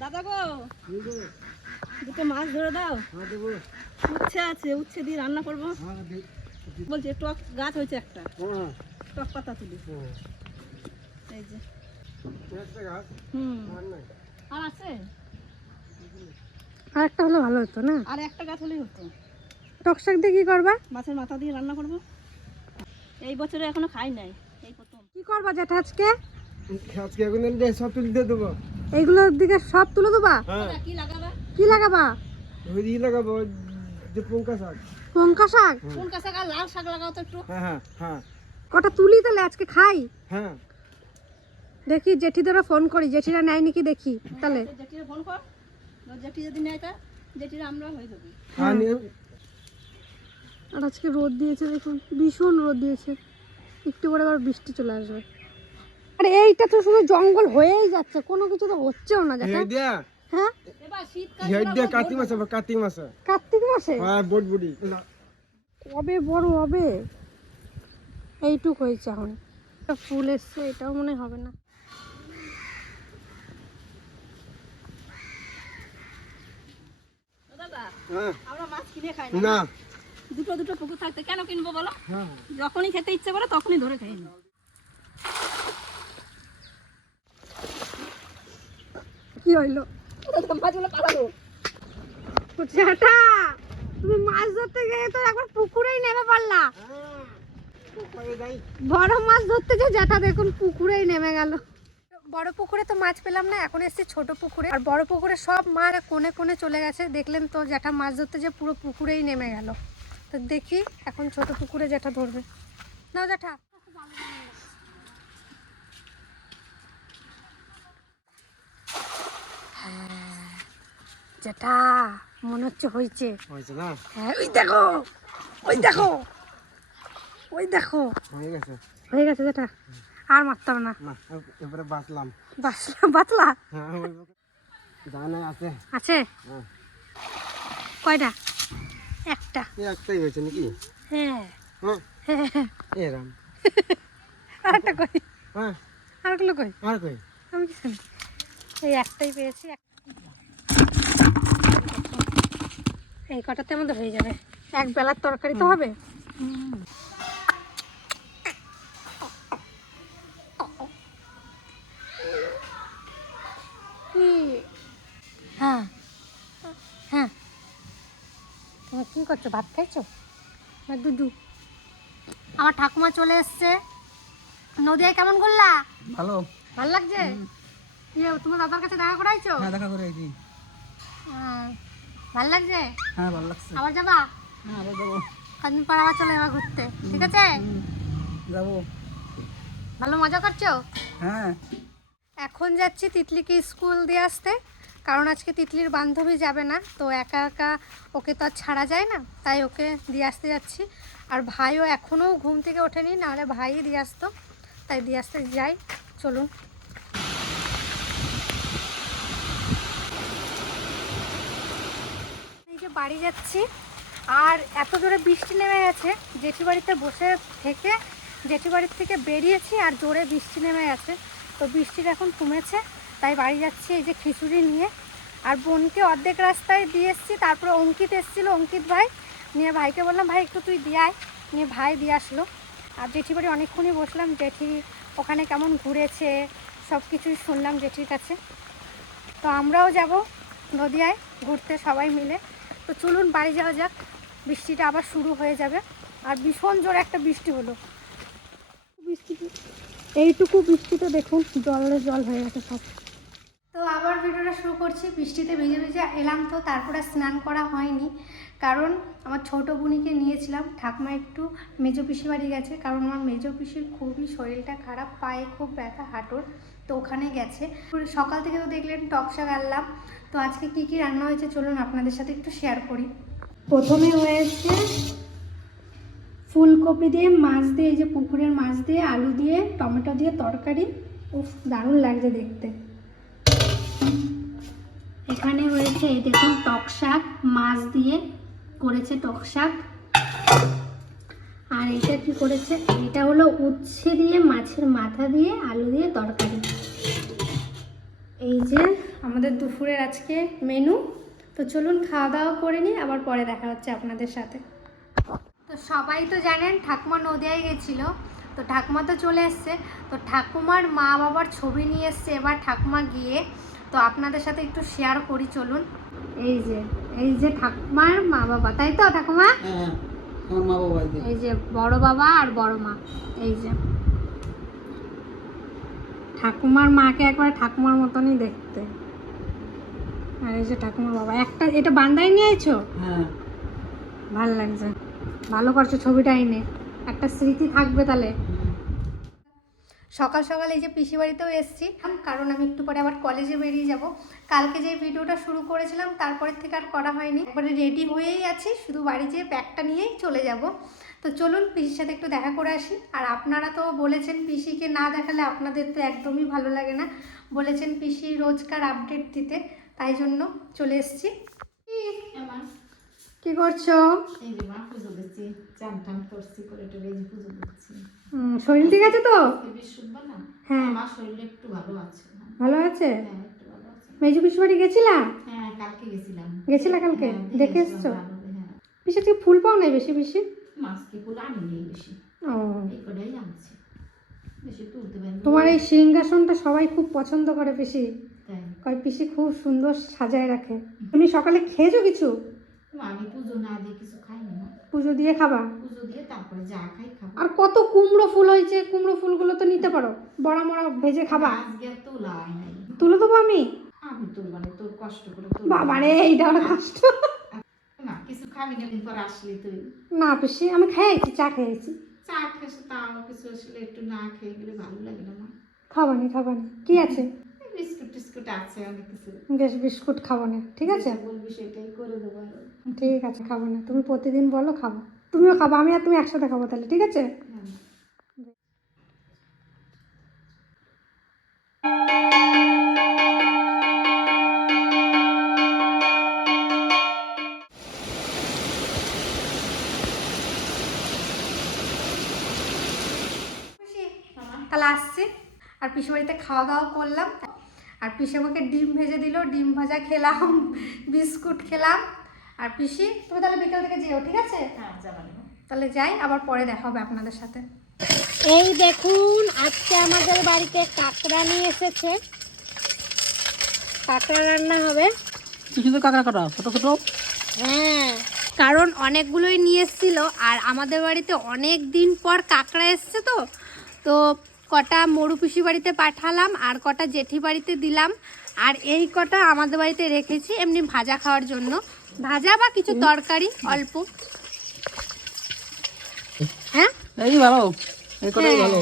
দাদা গো দুটো মাছ ধরে দাও। উচ্ছে আছে উচ্ছে দিয়ে রান্না করব। বলছি টক গাছ হয়েছে একটা। টক পাতা তুলি। এই যে। হুম। আর আছে? আর একটা হলে ভালো হতো না? আর একটা গাছ হলেই হতো। টক শাক দিয়ে কি করবা? মাছের মাথা দিয়ে রান্না করব। এই বছরে এখনও খাই নাই এই প্রথম। কি করবা যেটা আজকে? আজকে এখন সব তুলতে দেবো। এইগুলোর দিকে সব তুলে দেবা? হ্যাঁ। কি লাগাবা? কি লাগাবা? ওই দিয়ে লাগাবো যে পঙ্কা শাক। লঙ্কা শাক? কোন কাঁচা আর লাল শাক লাগাও তো একটু। হ্যাঁ হ্যাঁ হ্যাঁ। কটা তুলি তাহলে আজকে খাই? হ্যাঁ। দেখি জেঠিদেরও ফোন করি জেঠিরা নেয় নাকি দেখি তাহলে। জেঠিরে ফোন কর। জেঠি যদি নেয় তা জেঠিরা আমরা হয়ে যাব। হ্যাঁ আর আজকে রোদ দিয়েছে দেখুন ভীষণ রোদ দিয়েছে। একটু পরে আবার বৃষ্টি চলে আসবে। আরে এইটা তো শুধু জঙ্গল হয়েই যাচ্ছে কোনো কিছু তো হচ্ছেও না দিয়া হ্যাঁ? কার্তিক মাসে কার্তিক মাসে। কার্তিক মাসে? হ্যাঁ কবে বড় হবে? এইটুক হয়েছে এখন। ফুল এসছে এটাও মনে হবে না। দাদা হ্যাঁ। আমরা মাছ কিনে খাই না। না। দুটো দুটো পুকুর থাকতে কেন কিনবো বলো? হ্যাঁ। যখনই খেতে ইচ্ছে করে তখনই ধরে খাই নি কি হইল? মাছগুলো তুমি মাছ ধরতে গিয়ে তো একবার পুকুরেই নেমে পারলা। বড় মাছ ধরতে যে জ্যাঠা, দেখুন পুকুরেই নেমে গেল। বড় পুকুরে তো মাছ পেলাম না, এখন এসেছি ছোট পুকুরে। আর বড় পুকুরে সব মাছ কোণে কোণে চলে গেছে। দেখলেন তো জ্যাঠা মাছ ধরতে যে পুরো পুকুরেই নেমে গেল। তো দেখি এখন ছোট পুকুরে জ্যাঠা ধরবে। না জ্যাঠা। জ্যাঠা মনে হচ্ছে হয়েছে। হয়েছে না? হ্যাঁ ওই দেখো ওই দেখো ওই দেখো। হয়ে গেছে? হয়ে গেছে যেটা? আর মারতে হবে না। এবারে বাঁচলাম। বাঁচলা? বাতলা হ্যাঁ জানা আছে। আছে? হ্যাঁ। কয়টা? একটা। একটাই হয়েছে নাকি? হ্যাঁ। হ্যাঁ। হ্যাঁ। এরাম আর একটা কই? হ্যাঁ। আর কই? আর কই? আমি কি এই একটাই পেয়েছি এই কটাতে আমাদের হয়ে যাবে। এক বেলার তরকারি তো হবে। কি? হ্যাঁ। হ্যাঁ। তুমি কি করছ? ভাত খাইছো? না দুধু। আমার ঠাকুমা চলে এসছে। নদিয়ায় কেমন করলা? ভালো। ভালো লাগছে? তোমার দাদার কাছে দেখা করাইছো? হ্যাঁ দেখা করে হ্যাঁ, ভালো লাগছে? হ্যাঁ ভালো লাগছে। আবার যাবা? হ্যাঁ আবার যাব। কদিন পর আবার চলে যাবা ঘুরতে ঠিক আছে? যাব। ভালো মজা করছ? হ্যাঁ। এখন যাচ্ছি তিতলিকে স্কুল দিয়ে আসতে কারণ আজকে তিতলির বান্ধবী যাবে না তো একা একা ওকে তো আর ছাড়া যায় না তাই ওকে দিয়ে আসতে যাচ্ছি। আর ভাইও এখনও ঘুম থেকে ওঠেনি নাহলে ভাই দিয়ে আসতো তাই দিয়ে আসতে যাই চলুন এই যে বাড়ি যাচ্ছি। আর এত জোরে বৃষ্টি নেমে গেছে জেঠি বাড়িতে বসে থেকে জেঠি বাড়ির থেকে বেরিয়েছি আর জোরে বৃষ্টি নেমে গেছে। তো বৃষ্টিটা এখন কমেছে, তাই বাড়ি যাচ্ছি এই যে খিচুড়ি নিয়ে। আর বোনকে অর্ধেক রাস্তায় দিয়ে এসেছি, তারপরে অঙ্কিত এসেছিল, অঙ্কিত ভাই। নিয়ে ভাইকে বললাম, ভাই, একটু তুই দিয়ে আয়। নিয়ে ভাই দিয়ে আসলো। আর জেঠি বাড়ি অনেকক্ষণই বসলাম, জেঠি ওখানে কেমন ঘুরেছে, সব কিছুই শুনলাম জেঠির কাছে। তো আমরাও যাব নদিয়ায় ঘুরতে সবাই মিলে। তো চলুন বাড়ি যাওয়া যাক। বৃষ্টিটা আবার শুরু হয়ে যাবে। আর ভীষণ জোরে একটা বৃষ্টি হলো। বৃষ্টি এইটুকু বৃষ্টিতে দেখুন জলের জল হয়ে গেছে সব। তো আবার ভিডিওটা শুরু করছি। বৃষ্টিতে ভিজে ভিজে এলাম তো, তারপরে স্নান করা হয়নি। কারণ আমার ছোট বোনিকে নিয়েছিলাম। ঠাকুমা একটু মেজো পিসি বাড়ি গেছে। কারণ আমার মেজো পিসির খুবই শরীরটা খারাপ, পায়ে খুব ব্যথা, হাঁটুর। তো ওখানে গেছে। সকাল থেকে তো দেখলেন টক শাক তো আজকে কি কি রান্না হয়েছে চলুন আপনাদের সাথে একটু শেয়ার করি। প্রথমে হয়েছে ফুলকপি দিয়ে মাছ দিয়ে, এই যে পুকুরের মাছ দিয়ে, আলু দিয়ে, টমেটো দিয়ে তরকারি। উফ, দারুণ লাগছে দেখতে। এখানে হয়েছে, এই দেখুন, টক শাক, মাছ দিয়ে করেছে টক শাক। আর এটা কি করেছে? এটা হলো উচ্ছে দিয়ে, মাছের মাথা দিয়ে, আলু দিয়ে তরকারি। এই যে আমাদের দুপুরের আজকে মেনু। তো চলুন খাওয়া দাওয়া করে নিই, আবার পরে দেখা হচ্ছে আপনাদের সাথে। তো সবাই তো জানেন, ঠাকুমা নদিয়ায় গেছিল। তো ঠাকুমা তো চলে এসছে। তো ঠাকুমার মা বাবার ছবি নিয়ে এসছে। এবার ঠাকুমা গিয়ে তো আপনাদের সাথে একটু শেয়ার করি চলুন। এই যে এই যে ঠাকুমার মা বাবা তাই তো ঠাকুমা? হ্যাঁ বাবা এই যে। বড় বাবা আর বড় মা এই যে। ঠাকুমার মাকে একবার ঠাকুমার মতনই দেখতে। আর এই যে ঠাকুমার বাবা একটা এটা বান্দায় নিয়ে আইছো হ্যাঁ। ভালো লাগছে। ভালো করছ ছবিটা এনে। একটা স্মৃতি থাকবে তাহলে। সকাল সকাল এই যে পিসি বাড়িতেও এসেছি, কারণ আমি একটু পরে আবার কলেজে বেরিয়ে যাব। কালকে যে ভিডিওটা শুরু করেছিলাম তারপরের থেকে আর করা হয়নি। একবারে রেডি হয়েই আছি, শুধু বাড়ি যেয়ে ব্যাগটা নিয়েই চলে যাব। তো চলুন পিসির সাথে একটু দেখা করে আসি। আর আপনারা তো বলেছেন পিসিকে না দেখালে আপনাদের তো একদমই ভালো লাগে না। বলেছেন পিসি রোজকার আপডেট দিতে, তাই জন্য চলে এসেছি। কি করছ? শরীর ঠিক আছে তো? হ্যাঁ। শরীরটা একটু ভালো আছে ভালো আছে? হ্যাঁ মেজু পিসি বাড়ি গেছিলা? হ্যাঁ কালকে গেছিলাম। গেছিলা কালকে? হ্যাঁ, দেখে এসছো? হ্যাঁ। পিসি থেকে ফুল পাও নাই বেশি বেশি মাছকে ফুল আনিনি বেশি। ও। এই কটাই আনছি। বেশি তুলতে পারি তোমার এই সিংহাসনটা সবাই খুব পছন্দ করে পিসি। কয় পিসি খুব সুন্দর সাজায় রাখে। তুমি সকালে খেয়েছো কিছু? আমি পুজো না দিয়ে কিছু খাইনি না পুজো দিয়ে খাবা? পুজো দিয়ে তারপরে যা খাই খাব। আর কত কুমড়ো ফুল হয়েছে কুমড়ো ফুলগুলো তো নিতে পারো। বড়া ভেজে খাবা? আজকে তোলা নাই। তুলে দেবো আমি? আমি তুলবা না তোর কষ্ট করে তুলবো। এইটা কষ্ট। না কিছু খাবি না দিন পর আসলি তুই। না পিসি আমি খেয়েছি চা খেয়েছি। চা খেয়েছে তাও কিছু আসলে একটু না খেয়ে গেলে ভালো লাগে না খাবানি খাবানি। কি আছে? বিস্কুট টিস্কুট আছে অনেক কিছু। বেশ বিস্কুট খাবানি ঠিক আছে? বলবি সেটাই করে দেবো। ঠিক আছে, খাব না। তুমি প্রতিদিন বলো, খাব। তুমিও খাব, আমি আর তুমি একসাথে খাব তাহলে, ঠিক আছে? তাহলে আসছি। আর পিসি বাড়িতে খাওয়া দাওয়া করলাম। আর পিসি আমাকে ডিম ভেজে দিল, ডিম ভাজা খেলাম, বিস্কুট খেলাম। আর পিসি তুমি তাহলে বিকেল থেকে যেও ঠিক আছে? হ্যাঁ তাহলে যাই আবার পরে দেখা হবে আপনাদের সাথে। এই দেখুন আজকে আমাদের বাড়িতে কাঁকড়া নিয়ে এসেছে। কাঁকড়া রান্না হবে। কি সুন্দর কাঁকড়া কাটা ছোট ছোট? হ্যাঁ কারণ অনেকগুলোই নিয়ে এসেছিল আর আমাদের বাড়িতে অনেক দিন পর কাঁকড়া এসছে তো। তো কটা মরু পিসি বাড়িতে পাঠালাম আর কটা জেঠি বাড়িতে দিলাম। আর এই কটা আমাদের বাড়িতে রেখেছি এমনি ভাজা খাওয়ার জন্য। ভাজা বা কিছু তরকারি? অল্প। হ্যাঁ? এই ভালো। এই কটাই ভালো।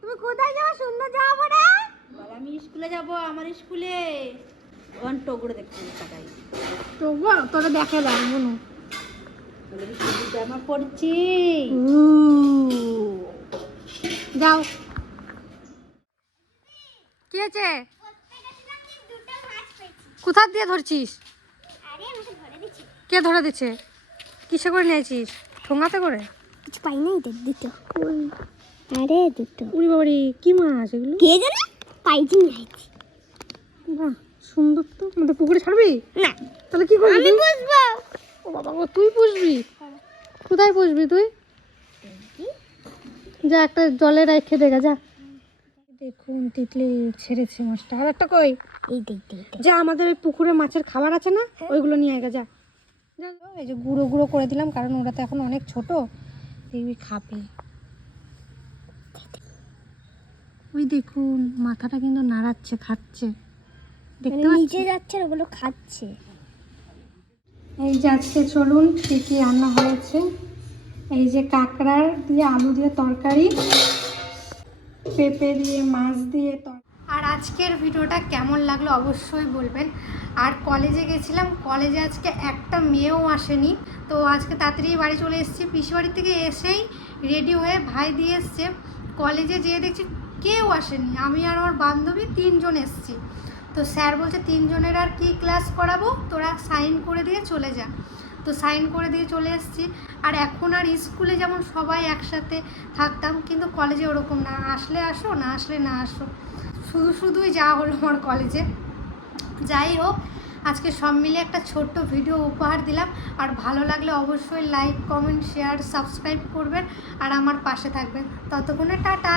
তুমি কোথায় যাও সুন্দর যাওয়া পরে আমি স্কুলে যাব আমার স্কুলে। ওখান টগরে দেখতে টাকাই তো তোরা দেখে দাও মনু জামা পড়ছি। যাও। কি আছে কোথা দিয়ে ধরছিস? কে ধরে দিচ্ছে কিসে করে নিয়েছিস? ঠোঙাতে করে? কিছু পাই নাই দেখ দুটো আরে দুটো উড়ি বাবারি কি মাছ এগুলো? কে জানে? পাইছি নিয়েছি বাহ সুন্দর তো। আমাদের পুকুরে ছাড়বি? না। তাহলে কি করবি আমি তুই? ও বাবা গো, তুই পুষবি? কোথায় পুষবি তুই? যা একটা জলে রেখে দেখা যা। দেখুন তিতলি ছেড়েছে মাছটা। আর একটা কই? এই দেখ। যা আমাদের ওই পুকুরে মাছের খাবার আছে না? ওইগুলো নিয়ে আয় গা, যা। যা, এই যে গুঁড়ো গুঁড়ো করে দিলাম কারণ ওরা তো এখন অনেক ছোট। দেখবি খাবে। ওই দেখুন মাথাটা কিন্তু নাড়াচ্ছে খাচ্ছে। দেখতে মানে নিচে যাচ্ছে ওগুলো খাচ্ছে। এই যে আজকে চলুন কী কী রান্না হয়েছে। এই যে কাঁকড়ার দিয়ে আলু দিয়ে তরকারি পেঁপে দিয়ে মাছ দিয়ে আর আজকের ভিডিওটা কেমন লাগল অবশ্যই বলবেন। আর কলেজে গেছিলাম, কলেজে আজকে একটা মেয়েও আসেনি। তো আজকে তাড়াতাড়ি বাড়ি চলে এসেছি। বাড়ি থেকে এসেই রেডি হয়ে ভাই দিয়ে এসছে। কলেজে যেয়ে দেখছি কেউ আসেনি। আমি আর আমার বান্ধবী তিনজন এসেছি। তো স্যার বলছে, তিনজনের আর কি ক্লাস করাবো? তোরা সাইন করে দিয়ে চলে যা। তো সাইন করে দিয়ে চলে এসেছি। আর এখন আর স্কুলে যেমন সবাই একসাথে থাকতাম, কিন্তু কলেজে ওরকম না। আসলে আসো, না আসলে না আসো। শুধু শুধুই যাওয়া হলো আমার কলেজে যাই হোক, আজকে সব মিলে একটা ছোট্ট ভিডিও উপহার দিলাম। আর ভালো লাগলে অবশ্যই লাইক কমেন্ট শেয়ার সাবস্ক্রাইব করবেন। আর আমার পাশে থাকবেন। ততক্ষণে টাটা।